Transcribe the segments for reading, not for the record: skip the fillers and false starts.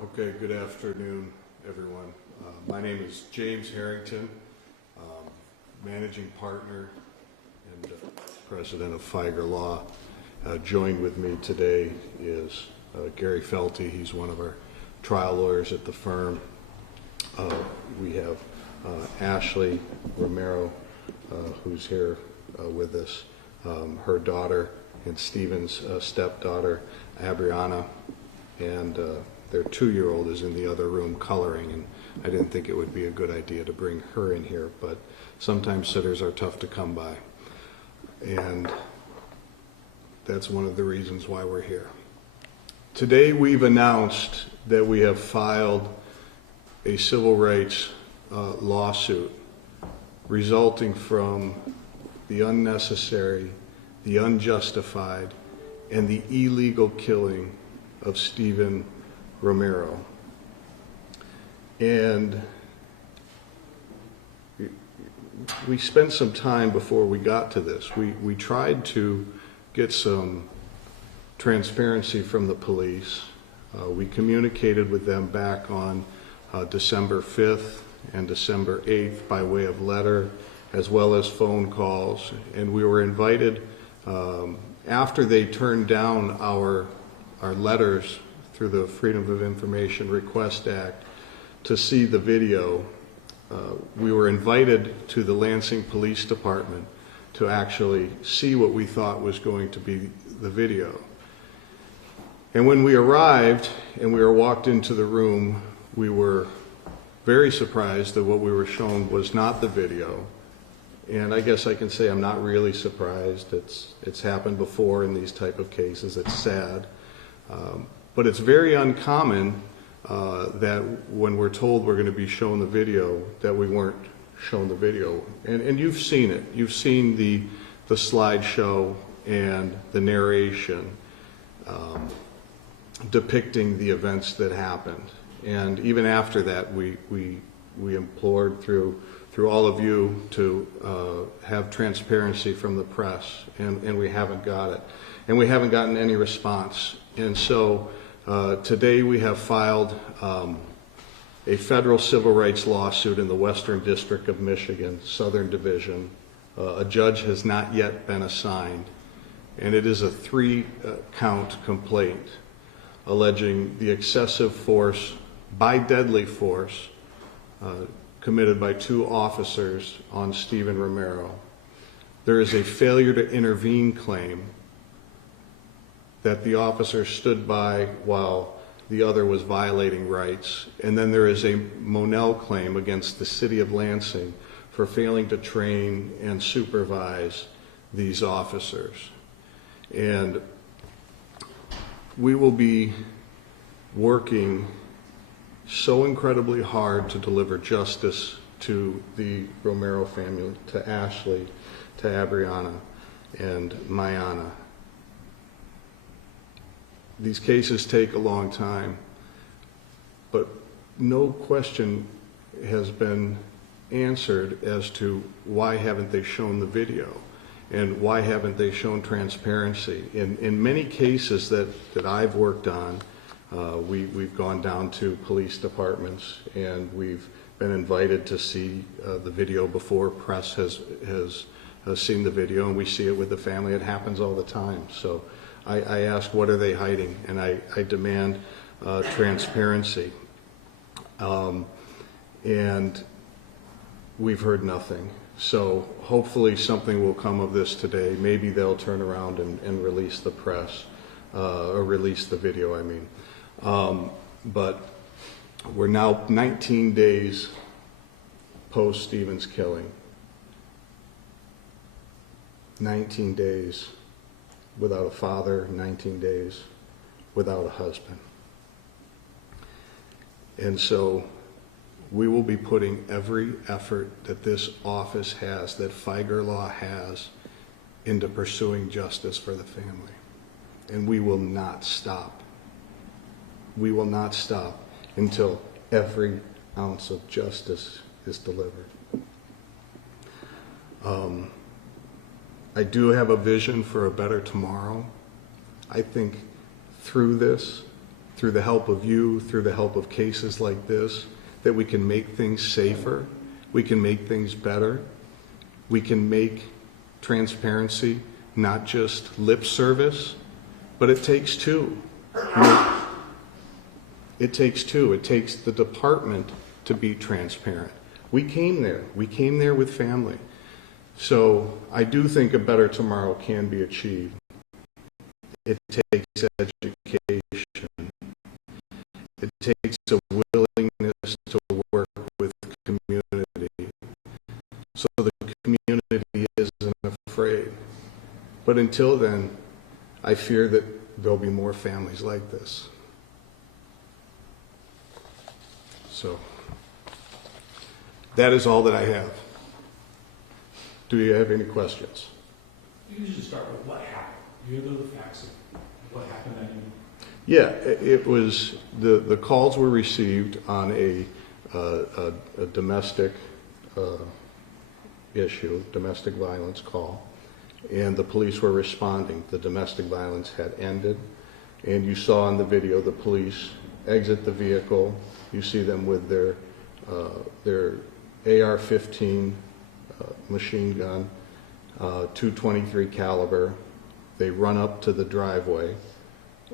Okay, good afternoon, everyone. My name is James Harrington, managing partner and president of Figer Law. Joined with me today is Gary Felty. He's one of our trial lawyers at the firm. We have Ashley Romero, who's here with us, her daughter and Stephen's stepdaughter, Abriana, and their 2-year-old is in the other room coloring, and I didn't think it would be a good idea to bring her in here, but sometimes sitters are tough to come by, and that's one of the reasons why we're here. Today we've announced that we have filed a civil rights lawsuit resulting from the unnecessary, the unjustified, and the illegal killing of Stephen Romero. And we spent some time before we got to this. We tried to get some transparency from the police. We communicated with them back on December 5th and December 8th by way of letter, as well as phone calls. And we were invited, after they turned down our letters through the Freedom of Information Request Act, to see the video. We were invited to the Lansing Police Department to actually see what we thought was going to be the video. And when we arrived and we were walked into the room, we were very surprised that what we were shown was not the video. And I guess I can say I'm not really surprised. It's happened before in these type of cases. It's sad. But it's very uncommon that when we're told we're going to be shown the video, that we weren't shown the video. And you've seen it. You've seen the slideshow and the narration depicting the events that happened. And even after that, we implored through all of you to have transparency from the press, and we haven't got it. And we haven't gotten any response. And so today we have filed a federal civil rights lawsuit in the Western District of Michigan, Southern Division. A judge has not yet been assigned, and it is a 3-count complaint alleging the excessive force, by deadly force, committed by 2 officers on Stephen Romero. There is a failure to intervene claim that the officer stood by while the other was violating rights. And then there is a Monell claim against the city of Lansing for failing to train and supervise these officers. And we will be working so incredibly hard to deliver justice to the Romero family, to Ashley, to Abriana, and Mayana. These cases take a long time, but no question has been answered as to why haven't they shown the video and why haven't they shown transparency. In many cases that I've worked on, we've gone down to police departments and we've been invited to see the video before press has seen the video, and we see it with the family. It happens all the time. So I ask, what are they hiding? And I demand transparency. And we've heard nothing. So hopefully something will come of this today. Maybe they'll turn around and release the press, or release the video, I mean. But we're now 19 days post Stephen's killing. 19 days without a father, 19 days without a husband. And so we will be putting every effort that this office has, that Figer Law has, into pursuing justice for the family. And we will not stop. We will not stop until every ounce of justice is delivered. I do have a vision for a better tomorrow. I think through this, through the help of you, through the help of cases like this, that we can make things safer, we can make things better, we can make transparency not just lip service, but it takes two. It takes two. It takes the department to be transparent. We came there. We came there with family. So I do think a better tomorrow can be achieved. It takes education. It takes a willingness to work with community, so the community isn't afraid. But until then, I fear that there'll be more families like this. So that is all that I have. Do you have any questions? You usually start with what happened. You know the facts of what happened that evening. Yeah, it was, the calls were received on a domestic issue, domestic violence call, and the police were responding. The domestic violence had ended, and you saw in the video the police exit the vehicle. You see them with their AR-15 machine gun, .223 caliber. They run up to the driveway,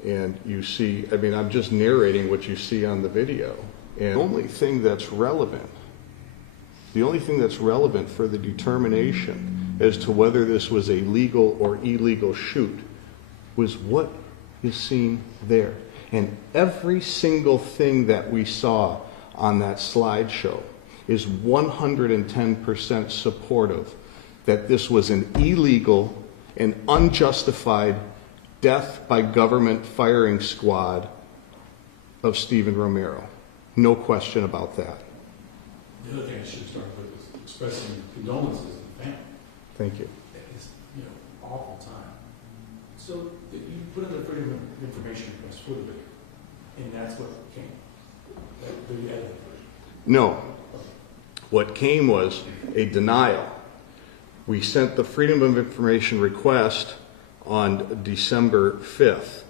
and you see, I mean, I'm just narrating what you see on the video. And the only thing that's relevant for the determination as to whether this was a legal or illegal shoot was what is seen there. And every single thing that we saw on that slideshow is 110% supportive that this was an illegal and unjustified death by government firing squad of Stephen Romero. No question about that. The other thing I should start with is expressing condolences to the family. Thank you. It's, awful time. So you put in the Freedom of Information request for the video, and that's what came. The edited version. No. What came was a denial. We sent the Freedom of Information request on December 5th.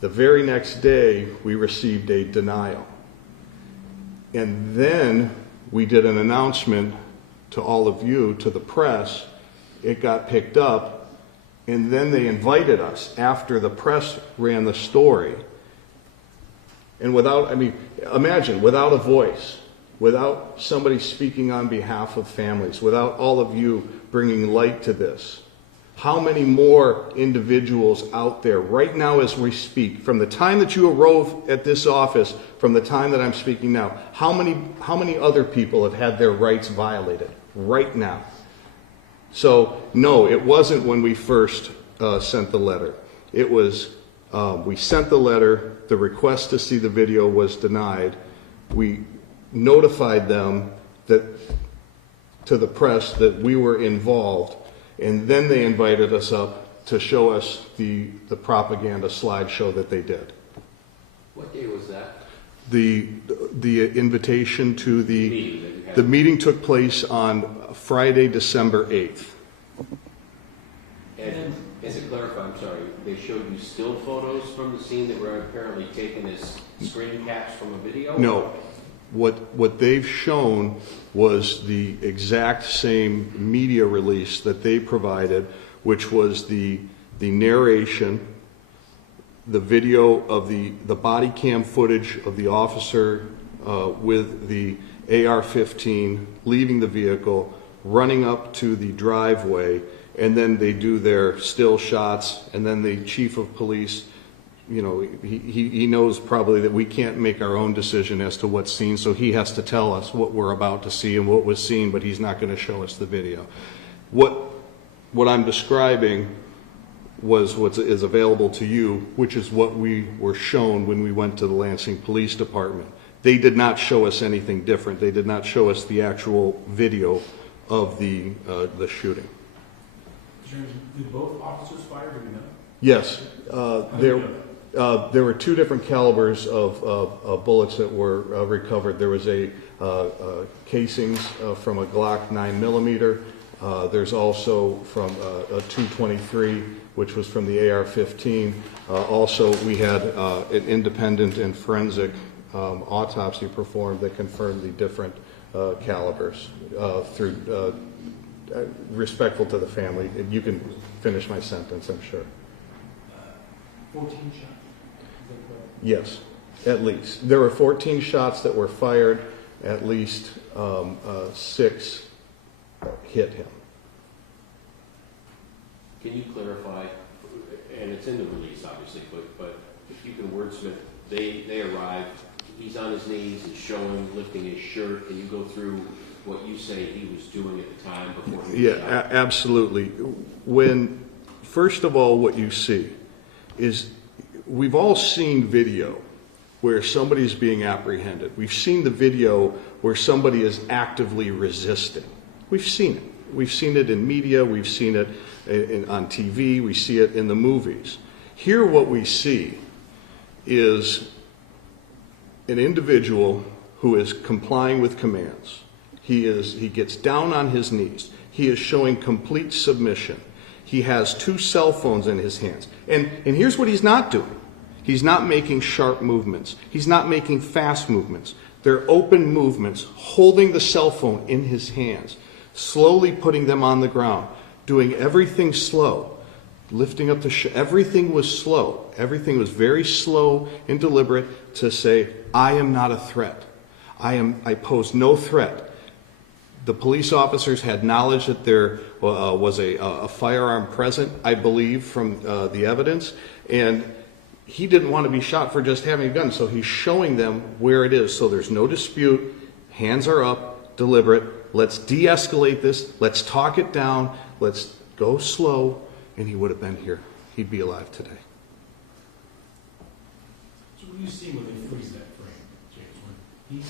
The very next day, we received a denial. And then we did an announcement to all of you, to the press. It got picked up, and then they invited us after the press ran the story. And imagine, without a voice, without somebody speaking on behalf of families, without all of you bringing light to this, how many more individuals out there right now as we speak, from the time that you arrived at this office, from the time that I'm speaking now, how many other people have had their rights violated right now? So no, it wasn't when we first sent the letter. It was, we sent the letter, the request to see the video was denied. We notified them that, to the press, that we were involved, and then they invited us up to show us the propaganda slideshow that they did. What day was that? The invitation to the meeting took place on Friday, December 8th. And as a clarify, I'm sorry, they showed you still photos from the scene that were apparently taken as screen caps from a video? No. What they've shown was the exact same media release that they provided, which was the narration, the video of the body cam footage of the officer with the AR-15 leaving the vehicle, running up to the driveway, and then they do their still shots, and then the chief of police, he knows probably that we can't make our own decision as to what's seen, so he has to tell us what we're about to see and what was seen, but he's not going to show us the video. What I'm describing was what is available to you, which is what we were shown when we went to the Lansing Police Department. They did not show us anything different. They did not show us the actual video of the shooting. Did both officers fire? Do we know? Yes. There were two different calibers of bullets that were recovered. There was casings from a Glock 9mm. There's also from a 223, which was from the AR-15. Also, we had an independent and forensic autopsy performed that confirmed the different calibers through respectful to the family. You can finish my sentence, I'm sure. 14 shots. Is that correct? Yes, at least. There were 14 shots that were fired. At least 6 hit him. Can you clarify, and it's in the release obviously, but if you can wordsmith, they arrive, he's on his knees and showing, lifting his shirt, and you go through what you say he was doing at the time before he was shot? Absolutely. First of all, what you see is we've all seen video where somebody's being apprehended. We've seen the video where somebody is actively resisting. We've seen it. We've seen it in media. We've seen it on TV. We see it in the movies. Here what we see is an individual who is complying with commands. He gets down on his knees. He is showing complete submission. He has 2 cell phones in his hands. And here's what he's not doing. He's not making sharp movements. He's not making fast movements. They're open movements, holding the cell phone in his hands, slowly putting them on the ground, doing everything slow, lifting up everything was slow. Everything was very slow and deliberate to say, I am not a threat. I pose no threat. The police officers had knowledge that there was a firearm present, I believe, from the evidence, and he didn't want to be shot for just having a gun, so he's showing them where it is. So there's no dispute, hands are up, deliberate, let's de-escalate this, let's talk it down, let's go slow, and he would have been here. He'd be alive today. So what do you see when they freeze that frame, James? When he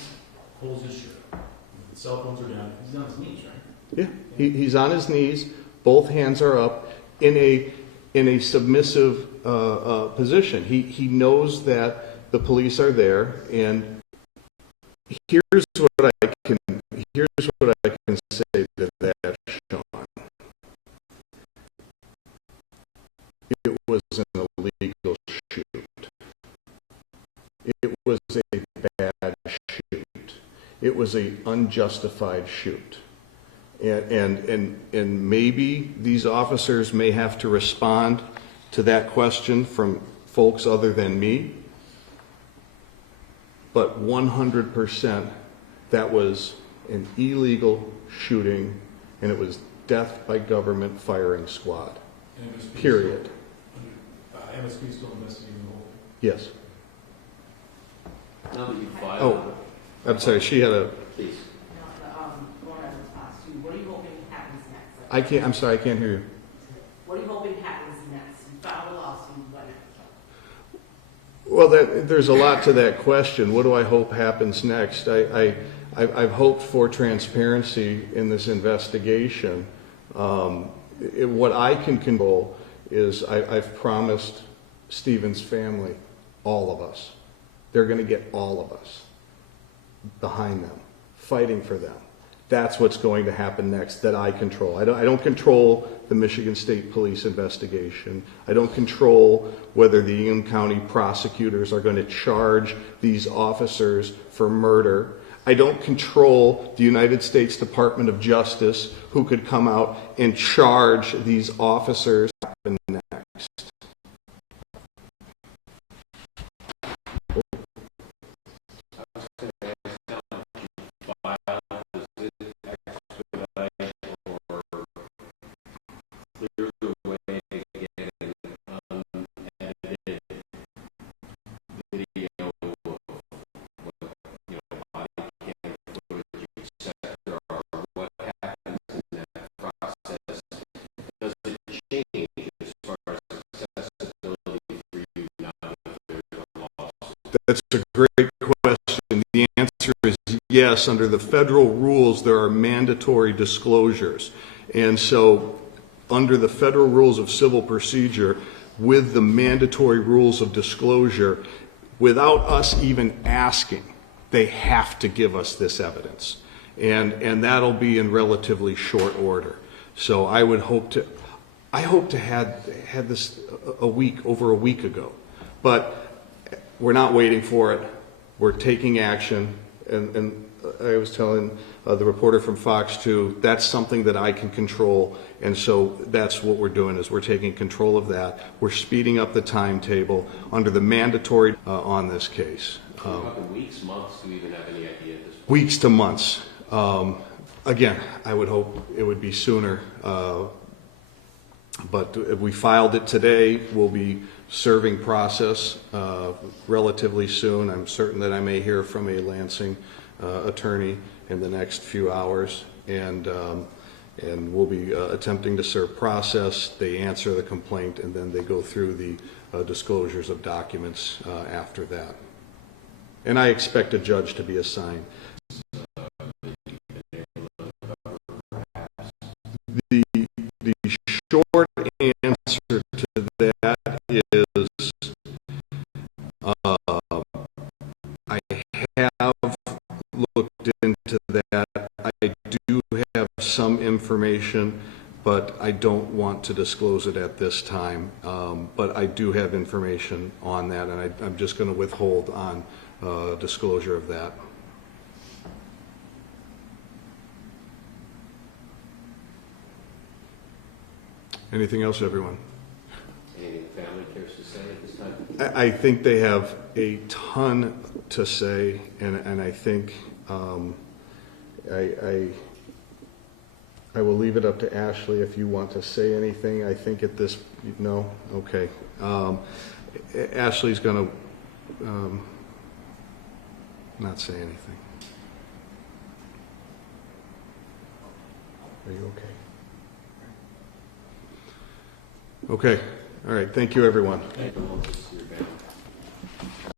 pulls his shirt, the cell phones are down, he's on his knees, right? Yeah, he's on his knees, both hands are up, in a submissive position. He knows that the police are there, and here's what I can say to that, Sean. It was an illegal shoot. It was a bad shoot. It was an unjustified shoot. And maybe these officers may have to respond to that question from folks other than me, but 100% that was an illegal shooting, and it was death by government firing squad. Period. MSP still investigating the whole thing? Yes. Now that you filed. Oh, I'm sorry, she had a... Please. What are you hoping happens next? I'm sorry, I can't hear you. What are you hoping happens next? You filed a lawsuit, what next? Well, there's a lot to that question. What do I hope happens next? I've hoped for transparency in this investigation. What I can control is I've promised Stephen's family, all of us, they're going to get all of us behind them, fighting for them. That's what's going to happen next that I control. I don't control the Michigan State Police investigation. I don't control whether the Ingham County prosecutors are going to charge these officers for murder. I don't control the United States Department of Justice, who could come out and charge these officers next. That's a great question. The answer is yes. Under the federal rules, there are mandatory disclosures. And so under the federal rules of civil procedure, with the mandatory rules of disclosure, without us even asking, they have to give us this evidence. And that'll be in relatively short order. So I hope to had this over a week ago, but we're not waiting for it. We're taking action, and I was telling the reporter from Fox 2, that's something that I can control, and so that's what we're doing, is we're taking control of that. We're speeding up the timetable under the mandatory on this case. We're talking weeks, months, do we even have any idea at this point? Weeks to months. Again, I would hope it would be sooner, but if we filed it today, we'll be serving process relatively soon. I'm certain that I may hear from a Lansing attorney in the next few hours, and we'll be attempting to serve process. They answer the complaint, and then they go through the disclosures of documents after that. And I expect a judge to be assigned. The short answer to that is I have looked into that. I do have some information, but I don't want to disclose it at this time. But I do have information on that, and I'm just going to withhold on disclosure of that. Anything else, everyone? Anything the family cares to say at this time? I think they have a ton to say, and I think I will leave it up to Ashley if you want to say anything. I think at this, no? Okay. Ashley's going to not say anything. Are you okay? Okay. All right. Thank you, everyone. Condolences to your family.